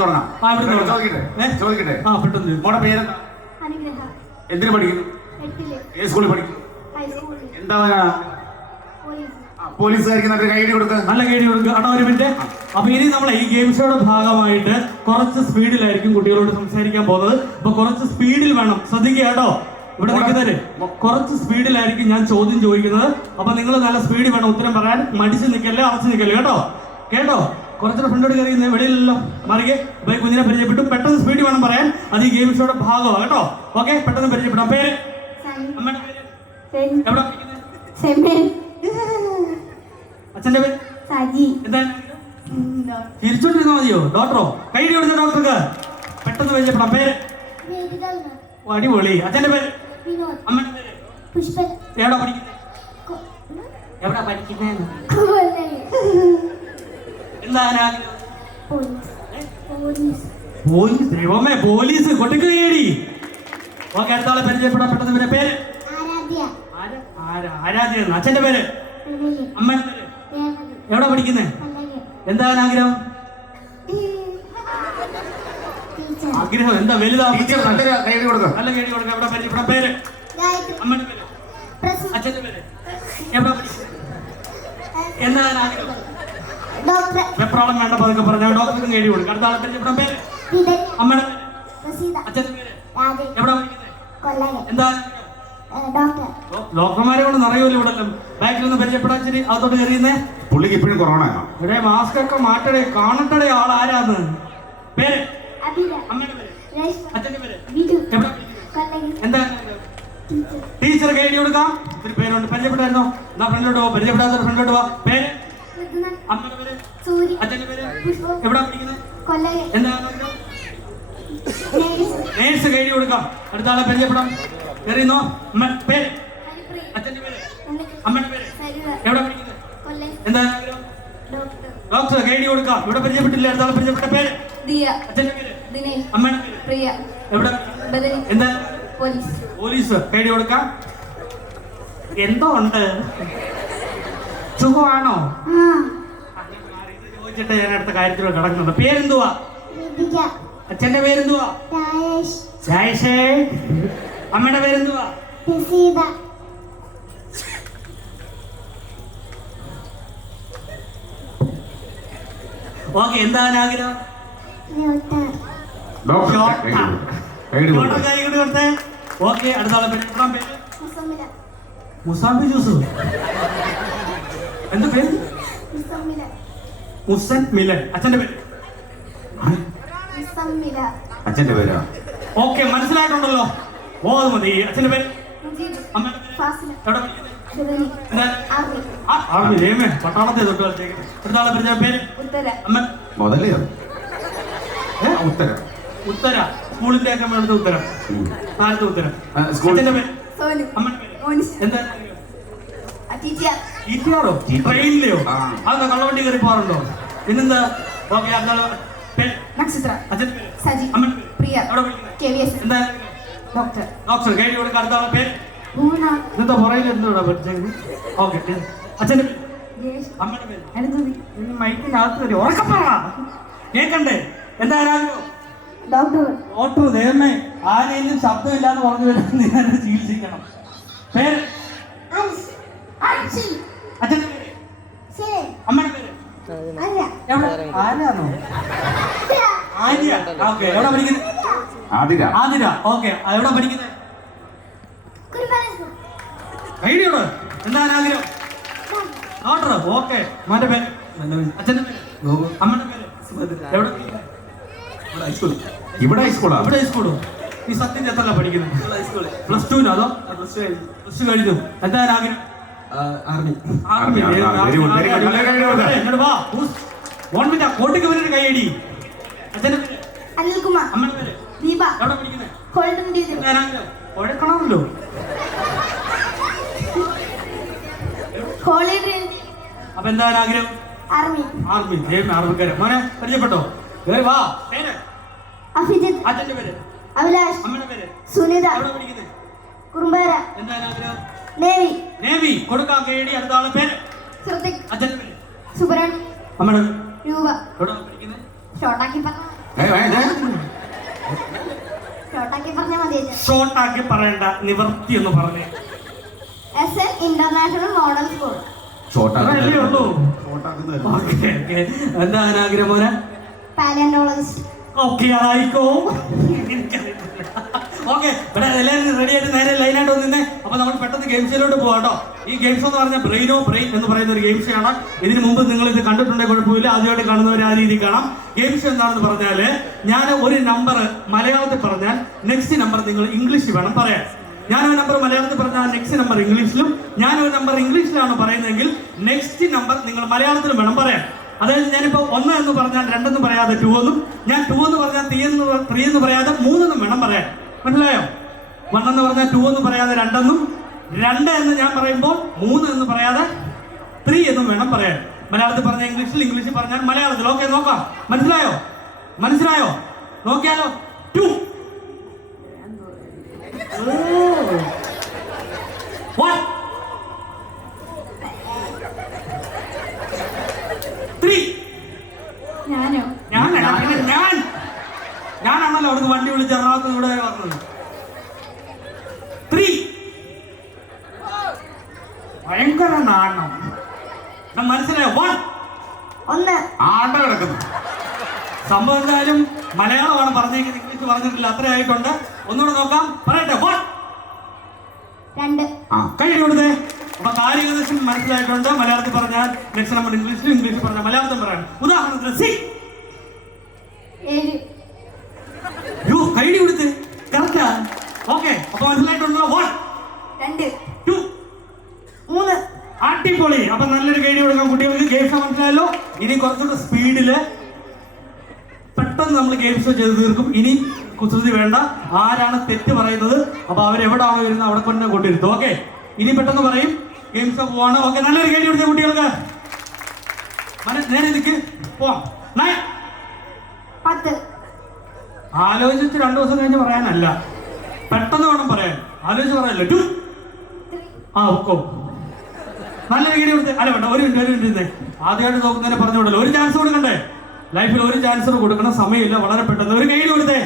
തുടങ്ങാം. ചോദിക്കട്ടെ മോടെ പേരെന്താ? എന്തിനു പഠിക്കുന്നു? ഏത് സ്കൂളിൽ പഠിക്കുന്നു? എന്താ പോലീസുകാർക്ക് നല്ല കൈഡി കൊടുക്കുക. നല്ല കൈഡി കൊടുക്കുക. അടാ ഒരു മിനിറ്റ്. അപ്പൊ ഇനി നമ്മളെ ഈ ഗെയിം ഷോയുടെ ഭാഗമായിട്ട് കുറച്ച് സ്പീഡിലായിരിക്കും കുട്ടികളോട് സംസാരിക്കാൻ പോകുന്നത്. അപ്പൊ കുറച്ച് സ്പീഡിൽ വേണം, ശ്രദ്ധിക്കുക കേട്ടോ. ഇവിടെ നിൽക്കുന്നവര് കുറച്ച് സ്പീഡിലായിരിക്കും ഞാൻ ചോദ്യം ചോദിക്കുന്നത്. അപ്പൊ നിങ്ങൾ നല്ല സ്പീഡിൽ വേണം ഉത്തരം പറയാൻ. മടിച്ച് നിൽക്കല്ലേ, അടച്ച് നിൽക്കല്ലേ കേട്ടോ. കേട്ടോ, കുറച്ചുകൂടെ ഫ്രണ്ടോട് കയറി വെളിയിലല്ലോ മറികെ. അപ്പൊ ഈ കുഞ്ഞിനെ പരിചയപ്പെട്ടു. പെട്ടെന്ന് സ്പീഡിൽ വേണം പറയാൻ. അത് ഈ ഗെയിം ഷോയുടെ ഭാഗമാണ് കേട്ടോ. ഓക്കെ, പെട്ടെന്ന് പരിചയപ്പെടാം. പേര്? അമ്മയുടെ പേര്? എവിടെ? അച്ഛന്റെ പേര്? എന്താ? തിരിച്ചോണ്ടിരുന്നാ മതിയോ? ഡോക്ടറോ? കൈഡി കൊടുത്ത ഡോക്ടർക്ക് പെട്ടെന്ന് പരിചയപ്പെടാം. പേര്? അടിപൊളി. അച്ഛന്റെ പേര്? അമ്മയുടെ പേര്? എവിടെ പഠിക്കുന്നത്? എവിടെ പഠിക്കുന്നത്? എന്താ പോലീസ്? ദൈവമേ, പോലീസ് കൊട്ടിക്കേടി. ഓക്കെ, അടുത്താളെ പരിചയപ്പെടാൻ പെട്ടെന്ന് പേര്? പേര്? ആരാധ്യ. അച്ഛന്റെ പേര്? അമ്മയുടെ പേര്? എവിടെ പഠിക്കുന്നേ? എന്താണ് ആഗ്രഹം? ആഗ്രഹം എന്താ? വലുതാ. നല്ല കൈഡി കൊടുക്കാം. എവിടെ പരിചയപ്പെടാൻ? പേര്? അമ്മയുടെ പേര്? അച്ഛന്റെ പേര്? എവിടെ പഠിക്കുന്നത്? എന്താണ് ആഗ്രഹം? വെപ്രാളം വേണ്ട, പതുക്കെ പറഞ്ഞാൽ ഡോക്ടർക്ക് കൈഡി കൊടുക്കാം. അടുത്ത ആളെ പരിചയപ്പെടാൻ? പേര്? അമ്മയുടെ പേര്? അച്ഛന്റെ പേര്? എവിടെ പഠിക്കുന്നത്? എന്താണ്? ഡോക്ടർമാരെ കൊണ്ട് നിറയൂല ഇവിടെ. ബാക്കിലൊന്ന് പരിചയപ്പെടാൻ ശരി. അതോട്ട് കയറിയുന്നേ. പുള്ളിക്ക് ഇപ്പോഴും കൊറോണ. ഇവിടെ മാസ്ക് ഒക്കെ മാറ്റടേ, കാണട്ടടേ ആൾ ആരാന്ന്. പേര്? അമ്മയുടെ പേര്? അച്ഛന്റെ പേര്? എന്താ? ടീച്ചർ കൈഡി കൊടുക്കാം. ഒത്തിരി പേരുണ്ട്. പരിചയപ്പെട്ടായിരുന്നോ? എന്നാ ഫ്രണ്ടിലോട്ട് പോ. പരിചയപ്പെടാത്ത ഫ്രണ്ടിലോട്ട് പോവാ. പേര്? അമ്മയുടെ പേര്? അച്ഛന്റെ പേര്? എവിടെ പഠിക്കുന്നത്? എന്താണ്? നേഴ്സ് കൈഡി കൊടുക്കാം. അടുത്ത ആളെ പരിചയപ്പെടാം. കയറിയുന്നോ? പേര്? അച്ഛന്റെ പേര്? അമ്മയുടെ പേര്? എവിടെ പഠിക്കുന്നത്? എന്താണ്? ഡോക്ടർ കൈഡി കൊടുക്കാം. ഇവിടെ പരിചയപ്പെട്ടില്ല. അടുത്ത ആളെ പരിചയപ്പെട്ട? പേര്? അച്ഛന്റെ പേര്? അമ്മയുടെ പേര്? എവിടെ? എന്താ? പോലീസ് കൈഡി കൊടുക്കാം. എന്തോ ഉണ്ട്. സുഖമാണോ? ചോദിച്ചിട്ട് ഞാൻ അടുത്ത കാര്യത്തിലൂടെ കിടക്കുന്നുണ്ട്. പേരെന്തുവാ? അച്ഛന്റെ പേരെന്തുവാ? ജായേഷ്. അമ്മയുടെ പേരെന്തുവാ? ഓക്കെ, എന്താണ് ആഗ്രഹം? ഓക്കെ, അടുത്ത ആളെ പരിചയപ്പെടാൻ. പേര്? മുസാമ്പി ജ്യൂസ്. എന്താ പേര്? മുസൻ മിലൻ. അച്ഛന്റെ പേര്? അച്ഛന്റെ പേരാ? ഓക്കെ, മനസ്സിലായിട്ടുണ്ടല്ലോ. ഓ, അത് മതി. അച്ഛന്റെ പേര്? അമ്മയുടെ പേര്? പട്ടാളത്തെ തൊട്ട് അടുത്താളെ പരിചയം. പേര്? ഉത്തര. സ്കൂളിന്റെ ഒക്കെ അടുത്ത ഉത്തരം. നാലത്തെ ഉത്തരം. അച്ഛന്റെ പേര്? അമ്മയുടെ പേര്? എന്താ? ടീച്ചറോ? ട്രെയിനിലെയോ? അതെന്താ കള്ളവണ്ടി കയറി പോകാറുണ്ടോ? പിന്നെന്താ? ഓക്കെ, പേര്? നക്ഷത്ര. അച്ഛന്റെ പേര്? സജി. അമ്മയുടെ പേര്? പ്രിയ. എവിടെ പഠിക്കുന്നത്? എന്താ? ഡോക്ടർ കൈഡി കൊടുക്കാൻ. അടുത്ത ആളെ പേര്? ഇന്നത്തെ പുറകിൽ എന്തോടാ പഠിച്ചത്? ഓക്കെ, അച്ഛന്റെ പേര്? അമ്മയുടെ പേര്? മൈക്കിനകത്ത് വരും. ഉറക്കപ്പാ കേക്കണ്ടേ? എന്താണ് ആഗ്രഹം? ഡോക്ടർ. ദൈവമേ, ആരെങ്കിലും ശബ്ദമില്ലാന്ന് പറഞ്ഞു വരാൻ ഞാൻ ചികിത്സിക്കണം. പേര്? അച്ഛന്റെ പേര്? അമ്മയുടെ പേര്? ആരാണോ? ആര്യ. ഓക്കെ, എവിടെ പഠിക്കുന്നത്? ആതിര. ഓക്കെ, എവിടെ പഠിക്കുന്നത്? ഐഡിയോട്. എന്താണ് ആഗ്രഹം? ഡോക്ടർ. ഓക്കെ, മോന്റെ പേര്? അച്ഛന്റെ പേര്? അമ്മയുടെ പേര്? എവിടെ? ഇവിടെ ഹൈസ്കൂളോ? ഈ സത്യം ചേർത്തല്ല പഠിക്കുന്നത്? പ്ലസ് ടു അതോ? പ്ലസ് ടു കഴിഞ്ഞു. എന്താണ് ആഗ്രഹം? ആർമി. കോട്ടിക്ക് പേര് കൈയടി. അച്ഛന്റെ പേര്? അനിൽകുമാർ. അമ്മയുടെ പേര്? ദീപ. എവിടെ പഠിക്കുന്നത്? കൊഴക്കണമല്ലോ. അപ്പൊ എന്താണ് ആഗ്രഹം? ആർമി. ആർമിക്കാരൻ. മോനെ പരിചയപ്പെട്ടോ? വാ. പേര്? അച്ഛന്റെ പേര്? അഭിലാഷ്. അമ്മയുടെ പേര്? സുനിത. എവിടെ പഠിക്കുന്നത്? കുറുമ്പാര. എന്താണ് ആഗ്രഹം? നേവി. കൊടുക്കാം കൈയടി. അടുത്ത ആളെ പേര്? അച്ഛന്റെ പേര്? സുബ്രൻ. അമ്മയുടെ രൂപ. എവിടെ പഠിക്കുന്നത്? ഷോർട്ടാക്കി പറഞ്ഞാൽ മതി. ഷോർട്ടാക്കി പറയണ്ട, നിവർത്തി എന്ന് പറഞ്ഞേ. SN international model school. അതല്ലേ ഉള്ളൂ. Okay okay. എന്താ ആഗ്രഹം മോനെ? പാലിയോളജിസ്റ്റ്. ഓക്കെ അതായിക്കോ. ഓക്കെ, ഇവിടെ എല്ലാവരും റെഡി ആയിട്ട് നേരെ ലൈനായിട്ട് വന്നിരുന്നേ. അപ്പൊ നമ്മൾ പെട്ടെന്ന് ഗെയിംസിലോട്ട് പോകാം കേട്ടോ. ഈ ഗെയിംസ് എന്ന് പറഞ്ഞാൽ ബ്രെയിൻ എന്ന് പറയുന്ന ഒരു ഗെയിംസ് ആണ്. ഇതിനു മുമ്പ് നിങ്ങൾ ഇത് കണ്ടിട്ടുണ്ടെങ്കിൽ കുഴപ്പമില്ല, ആദ്യമായിട്ട് കാണുന്നവർ ആ രീതി കാണാം. ഗെയിംസ് എന്താണെന്ന് പറഞ്ഞാൽ ഞാൻ ഒരു നമ്പർ മലയാളത്തിൽ പറഞ്ഞാൽ നെക്സ്റ്റ് നമ്പർ നിങ്ങൾ ഇംഗ്ലീഷിൽ വേണം പറയാൻ. ഞാനൊരു നമ്പർ മലയാളത്തിൽ പറഞ്ഞാൽ നെക്സ്റ്റ് നമ്പർ ഇംഗ്ലീഷിലും, ഞാനൊരു നമ്പർ ഇംഗ്ലീഷിലാണ് പറയുന്നതെങ്കിൽ നെക്സ്റ്റ് നമ്പർ നിങ്ങൾ മലയാളത്തിലും വേണം പറയാൻ. അതായത് ഞാനിപ്പോൾ 1 എന്ന് പറഞ്ഞാൽ 2 എന്ന് പറയാതെ 2 എന്നും, ഞാൻ 2 എന്ന് പറഞ്ഞാൽ 3 എന്ന് പറയാതെ 3 എന്നും വേണം പറയാൻ. മനസ്സിലായോ? 1 എന്ന് പറഞ്ഞാൽ 2 എന്ന് പറയാതെ 2 എന്നും, 2 എന്ന് ഞാൻ പറയുമ്പോൾ 3 എന്ന് പറയാതെ 3 എന്നും വേണം പറയാൻ. മലയാളത്തിൽ പറഞ്ഞ ഇംഗ്ലീഷിൽ പറഞ്ഞാൽ മലയാളത്തിൽ. ഓക്കെ, നോക്കാം. മനസ്സിലായോ? നോക്കിയാലോ? 2 1 3. ഞാനാണല്ലോ അവിടുന്ന് വണ്ടി വിളിച്ച് എറണാകുളത്ത് ഇവിടെ വന്നത്. 3. ഭയങ്കര നാണം. മനസ്സിലായോ? 1 ആണ്ട കിടക്കുന്നു. സംഭവം എന്തായാലും മലയാളമാണ് പറഞ്ഞേക്കുന്നത്, ഇംഗ്ലീഷ് പറഞ്ഞിട്ടില്ല. അത്ര ആയിട്ടുണ്ട്. ഒന്നുകൂടെ നോക്കാം. പറയട്ടെ. 1 2. കൈ കൊടുത്തേ. അപ്പൊ കാര്യം ഏകദേശം മനസ്സിലായിട്ടുണ്ട്. മലയാളത്തിൽ പറഞ്ഞാൽ നെക്സ്റ്റ് നമ്പർ ഇംഗ്ലീഷിൽ പറഞ്ഞാൽ മലയാളത്തിൽ പറയാം. ഉദാഹരണത്തിന് 6. 7. കൈ കൊടുത്ത് കറക്റ്റാ. ഓക്കെ, അപ്പൊ മനസ്സിലായിട്ടുണ്ടല്ലോ. 1 2 3. അടിപൊളി. അപ്പൊ നല്ലൊരു കൈ കൊടുക്കാം കുട്ടികൾക്ക്. ഗെയിംസ് മനസ്സിലായല്ലോ. ഇനി കുറച്ചുകൂടെ സ്പീഡില് പെട്ടെന്ന് നമ്മൾ ഗെയിംസ് ചെയ്ത് തീർക്കും. ഇനി കുസൃതി വേണ്ട. ആരാണ് തെറ്റ് പറയുന്നത് അപ്പൊ അവരെവിടാണ് വരുന്നത് അവിടെ കൊണ്ട് കൊണ്ടിരുത്തും. ഓക്കെ, ഇനി പെട്ടെന്ന് പറയും. ഗെയിംസ് പോവാണ്. ഓക്കെ, നല്ലൊരു കൈ കൊടുത്ത കുട്ടികൾക്ക്. നേരെ നിൽക്ക്. പോവാം. 9. 10. ആലോചിച്ച് 2 ദിവസം കഴിഞ്ഞ് പറയാനല്ല, പെട്ടെന്ന് വേണം പറയാൻ. ആലോചിച്ച് പറയല്ലോ. 2. ഓക്കോ, നല്ലൊരു കൈ കൊടുത്ത്. അല്ല വേണ്ട, ഒരു മിനിറ്റ്. ആദ്യമായിട്ട് നോക്കുന്നതിനെ പറഞ്ഞു വിടല്ലോ. ഒരു ചാൻസ് കൊടുക്കണ്ടേ ലൈഫിൽ? ഒരു ചാൻസ് കൊടുക്കണം. സമയമില്ല, വളരെ പെട്ടെന്ന് ഒരു കൈ കൊടുത്തേ.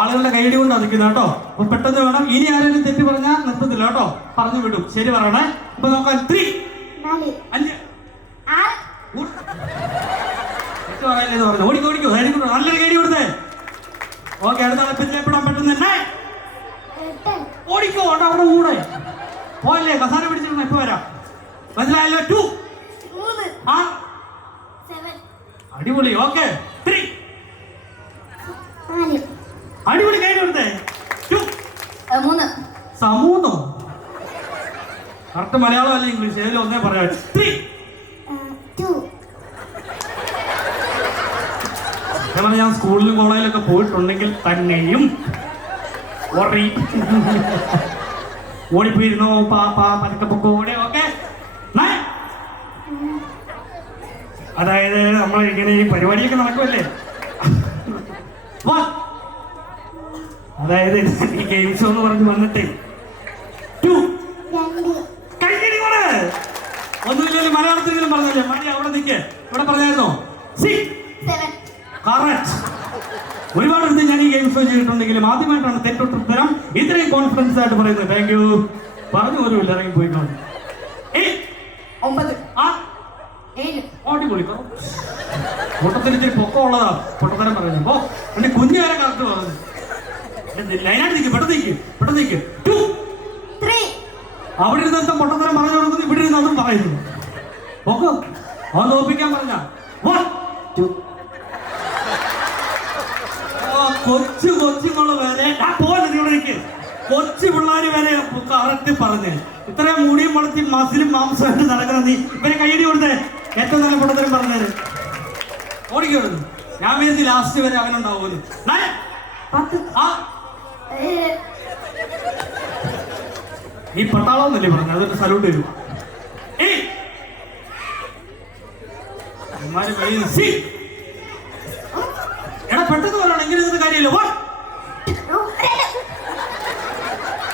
ആളുകളുടെ കൈഡി കൊണ്ട് അതിക്കുന്ന കേട്ടോ. അപ്പൊ പെട്ടെന്ന് വേണം. ഇനി ആരെങ്കിലും തെറ്റ് പറഞ്ഞാൽ നിർത്തത്തില്ല കേട്ടോ, പറഞ്ഞു വിടും. ശരി പറയണേ. അപ്പൊ നോക്കാൻ 3 5 തെറ്റ് പറയല്ലെന്ന് പറഞ്ഞു. ഓടിക്കോ. നല്ലൊരു കൈഡി കൊടുത്തേ. ഓക്കെ, അടുത്ത ആളെ പരിചയപ്പെടാൻ പെട്ടെന്ന് തന്നെ ഓടിക്കോ. അവിടെ കൂടെ പോയല്ലേ, കസാര പിടിച്ചിരുന്ന ഇപ്പൊ വരാം. മനസ്സിലായല്ലോ? 2 അടിപൊളി. ഓക്കെ, 3 അടിപൊളി. കൈ കൊടുത്തേ. 2 സമൂന്നോ? കറക്റ്റ് മലയാളം അല്ല ഇംഗ്ലീഷ്, ഏതിലും ഒന്നേ പറയാം. 3 ഞാൻ സ്കൂളിലും കോളേജിലൊക്കെ പോയിട്ടുണ്ടെങ്കിൽ തന്നെയും ഓടിപ്പോയിരുന്നോ പതുക്കെ. ഓക്കെ, അതായത് നമ്മൾ ഇങ്ങനെ ഈ പരിപാടിയൊക്കെ നടക്കുമല്ലേ. അതായത് ഈ ഗെയിംസ് എന്ന് പറഞ്ഞ് വന്നിട്ടേ 2 കഴിഞ്ഞിട്ട് ഒന്നുമില്ലല്ലോ. മലയാളത്തിലും പറഞ്ഞല്ലേ. മണി അവിടെ നിൽക്കേ. ഇവിടെ പറഞ്ഞായിരുന്നോ? 6 കറക്റ്റ്. ഒരുപാട് അടുത്ത് ഞാൻ ഈ ഗെയിംസ് ചെയ്തിട്ടുണ്ടെങ്കിലും ആദ്യമായിട്ടാണ് തെറ്റൊട്ടുത്തരം ഇത്രയും കോൺഫിഡൻസ് ആയിട്ട് പറയുന്നത്. Thank you. പറഞ്ഞു പോലുമില്ല, ഇറങ്ങി പോയിട്ടുണ്ട്. 9 അടിപൊളി. പൊട്ടത്തിരിച്ചിരി പൊക്കം ഉള്ളതാ പൊട്ടത്തരം പറയുന്നത്. അപ്പോ എന്റെ കുഞ്ഞു വരെ കറക്റ്റ് പറഞ്ഞു. ലൈനായിട്ട് നിൽക്കും. പെട്ടെന്ന് നിൽക്ക്. 2 അവിടെ ഇരുന്ന് പൊട്ടത്തരം പറഞ്ഞു കൊടുക്കുന്നു, ഇവിടെ ഇരുന്ന് അതും പറയുന്നു. പൊക്കോ, അത് തോപ്പിക്കാൻ പറഞ്ഞ. 1 2 കൊച്ചുങ്ങൾ വരെ പോലെ ഇവിടെ നിൽക്ക്. കൊച്ചു പിള്ളേര് വരെ കറക്റ്റ് പറഞ്ഞ് ഇത്രയും മുടിയും വളർത്തി മസിലും മാംസമായിട്ട് നടക്കണം. നീ ഇവരെ കൈയടി കൊടുത്തേ. ഏറ്റവും നല്ല പൊട്ടത്തരം പറഞ്ഞേര്. ഓടിക്കോടുന്നു. ഞാൻ വിചാരിച്ചു ലാസ്റ്റ് വരെ അവനുണ്ടാവുമെന്ന്. 10 ഈ പട്ടാളമെന്നല്ലേ പറഞ്ഞു, അതൊരു സല്യൂട്ട് തരും. എടാ പെട്ടെന്ന് പറയണം, ഇങ്ങനെ കാര്യമില്ല.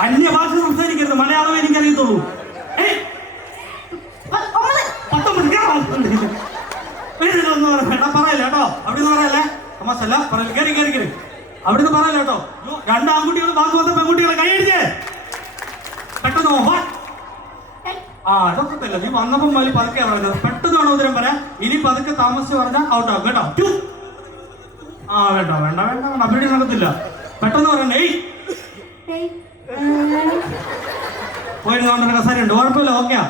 അന്യഭാഷ സംസാരിക്കരുത്, മലയാളമേ എനിക്കറിയത്തുള്ളൂ. 19 പറയല്ലേ കേട്ടോ, അവിടെ നിന്ന് പറയല്ലേ. തമാശല്ല പറയല് കയറി കയറി കയറി അവിടുന്ന് പറയല്ലോ കേട്ടോ രണ്ട് ആൺകുട്ടികൾ ബാക്കി വന്ന പെൺകുട്ടികളെ കൈയടിച്ചേ പെട്ടെന്ന് പോവാ ആ അതൊക്കെ തന്നെ നീ വന്നപ്പം വലിയ പതുക്കെ പറയുന്നത് പെട്ടെന്ന് വേണം ഉത്തരം പറയാം ഇനി പതുക്കെ താമസിച്ച് പറഞ്ഞാൽ ഔട്ടാവും കേട്ടോ ആ വേണ്ട വേണ്ട വേണ്ട വേണ്ട അവിടെ നടക്കത്തില്ല പെട്ടെന്ന് പറയണ്ടേ പോയിരുന്നോണ്ട് കസാരയുണ്ട് കുഴപ്പമില്ല ഓക്കെയാ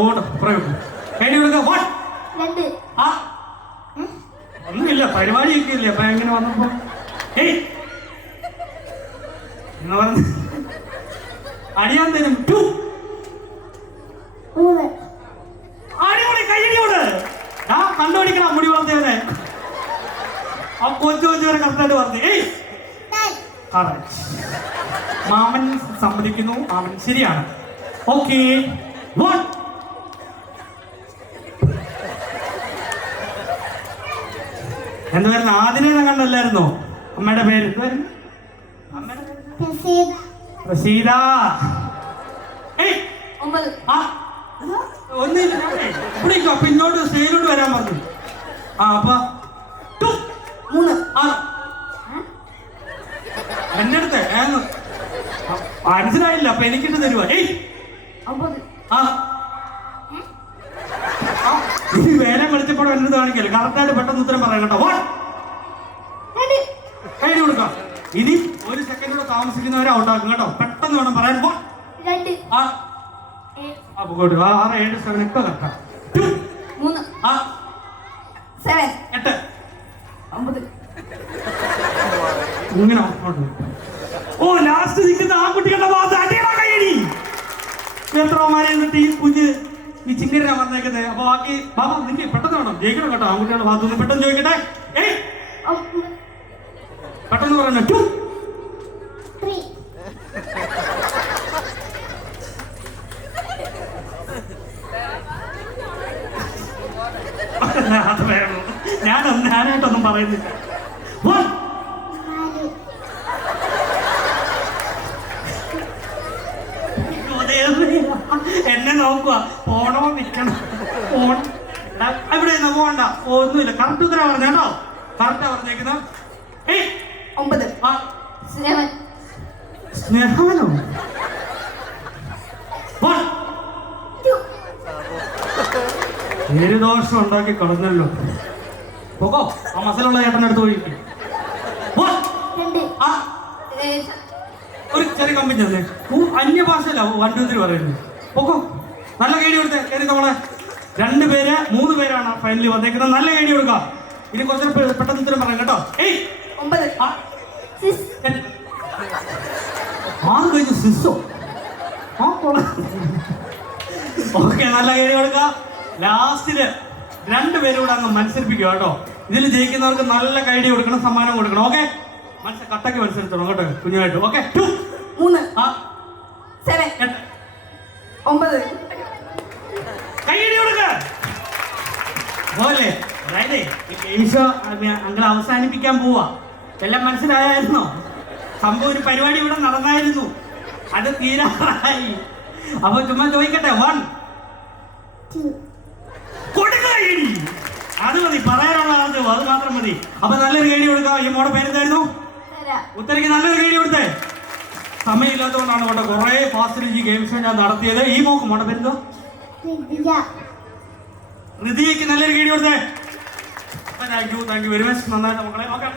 ഓട്ടോ പറയൂ കൈ കൊടുക്ക ആ ഒന്നുമില്ല പരിപാടിയൊക്കെ ഇല്ലേ അപ്പൊ എങ്ങനെ വന്നപ്പോ ഏയ് എന്ന് പറഞ്ഞ അടിയാൻ തരും അടിപൊളി കൈയടിയോട് ആ കണ്ടുപിടിക്കണം മുടി വളർത്തിയവനെ ആ കൊച്ചു കൊച്ചു വരെ കറക്റ്റായിട്ട് പറഞ്ഞു ഏയ് മാമൻ സമ്മതിക്കുന്നു മാമൻ ശരിയാണ് ഓക്കെ എന്തുവായിരുന്നു ആദ്യം കണ്ടല്ലായിരുന്നോ അമ്മയുടെ പേര് എന്തുവായിരുന്നു റഷീദ ഒന്നില്ല ഇവിടെ പിന്നോട്ട് സ്റ്റേജിലോട്ട് വരാൻ പറഞ്ഞു ആ അപ്പൊ 3 എന്റെ അടുത്ത് മനസ്സിലായില്ല അപ്പൊ എനിക്കിട്ട് തരുവാ ഈ വേല വിളിച്ചപ്പോഴും എന്നത് കാണിക്കല്ലേ കറക്റ്റായിട്ട് പെട്ടെന്ന് ഉത്തരം പറയാം കേട്ടോ കൈ കൊടുക്കാം ഇനി ഒരു സെക്കൻഡ് കൂടെ താമസിക്കുന്നവരെ ഔട്ടാക്കും കേട്ടോ പെട്ടെന്ന് വേണം പറയാൻ അപ്പൊ 6 7 7 ഒക്കെ കറക്റ്റാ 3 7 8 9 ഇങ്ങനെ ഓ ലാസ്റ്റ് നിൽക്കുന്ന ആ കുട്ടികളുടെ ഭാഗത്ത് അടിയണ കൈയടി എത്രമാരെ എന്നിട്ട് ഈ കുഞ്ഞ് ഈ ചിങ്കരനാ വന്നേക്കുന്നത് അപ്പൊ ബാക്കി ബാബാ നിനക്ക് പെട്ടെന്ന് വേണം ജയിക്കണം കേട്ടോ ആൺകുട്ടികളുടെ ഭാഗത്ത് പെട്ടെന്ന് ചോദിക്കട്ടെ ഏയ് പെട്ടെന്ന് പറയണ 2 അത് വേണം ഞാനായിട്ടൊന്നും പറയുന്നില്ല എന്നെ നോക്കുക പോണോ നിക്കണം ഇവിടെ പോകണ്ട ഒന്നുമില്ല കറക്റ്റ് ഉത്തരം പറഞ്ഞ കേട്ടോ കറക്റ്റാ പറഞ്ഞേക്കുന്ന 9 സ്നേഹമനോ പേര് ദോഷം ഉണ്ടാക്കി കളഞ്ഞല്ലോ പോകോ ആ മസാലുള്ള ചേട്ടനടുത്ത് പോയി ഒരു ചെറിയ കമ്പനി തന്നെ അന്യഭാഷയല്ല 1 2 3 പറയുന്നത് പോക്കോ നല്ല കേടി കൊടുത്തേ കയറി നമ്മളെ 2 പേര് 3 പേരാണ് ഫൈനലിൽ വന്നേക്കുന്നത് നല്ല കേടി കൊടുക്കാം ഇനി കുറച്ച് പെട്ടെന്ന് ഉത്തരം പറയാം കേട്ടോ 6 കഴിഞ്ഞു സിസ്സോ ഓക്കെ നല്ല കേടി കൊടുക്കാം ലാസ്റ്റില് 2 പേരും കൂടെ അങ്ങ് മത്സരിപ്പിക്കുക കേട്ടോ ഇതിൽ ജയിക്കുന്നവർക്ക് നല്ല കൈഡി കൊടുക്കണം സമ്മാനം കൊടുക്കണം ഓക്കെ കട്ടക്ക് മത്സരിച്ചോളൂ കേട്ടോ കുഞ്ഞുമായിട്ട് ഓക്കെ 3 7 9 കൈയടി കൊടുക്ക പോലെ അതായത് ഈശോ അങ്ങൾ അവസാനിപ്പിക്കാൻ പോവാ എല്ലാം മനസ്സിലായായിരുന്നോ സംഭവം ഒരു പരിപാടി ഇവിടെ നടന്നായിരുന്നു അത് തീരാറായി അപ്പൊ ചുമ്മാ ചോദിക്കട്ടെ 1 2 കൊടുക്ക കൈയടി അത് മതി പറയാനുള്ള അത് മാത്രം മതി അപ്പൊ നല്ലൊരു കൈഡി കൊടുക്കാം ഈ മോടെ പേരെന്തായിരുന്നു ഉത്തരയ്ക്ക് നല്ലൊരു കൈഡി കൊടുത്തേ സമയമില്ലാത്തതുകൊണ്ടാണ് കേട്ടോ കുറെ ഫാസ്റ്റ് ഈ ഗെയിം ഷോ ഞാൻ നടത്തിയത് ഈ മോക്ക് മോടെ പേരെന്തോ ഹൃദയക്ക് നല്ലൊരു കൈഡി കൊടുത്തേ താങ്ക് യു വെരി മച്ച് നന്നായിട്ട് മക്കളെ ഓക്കെ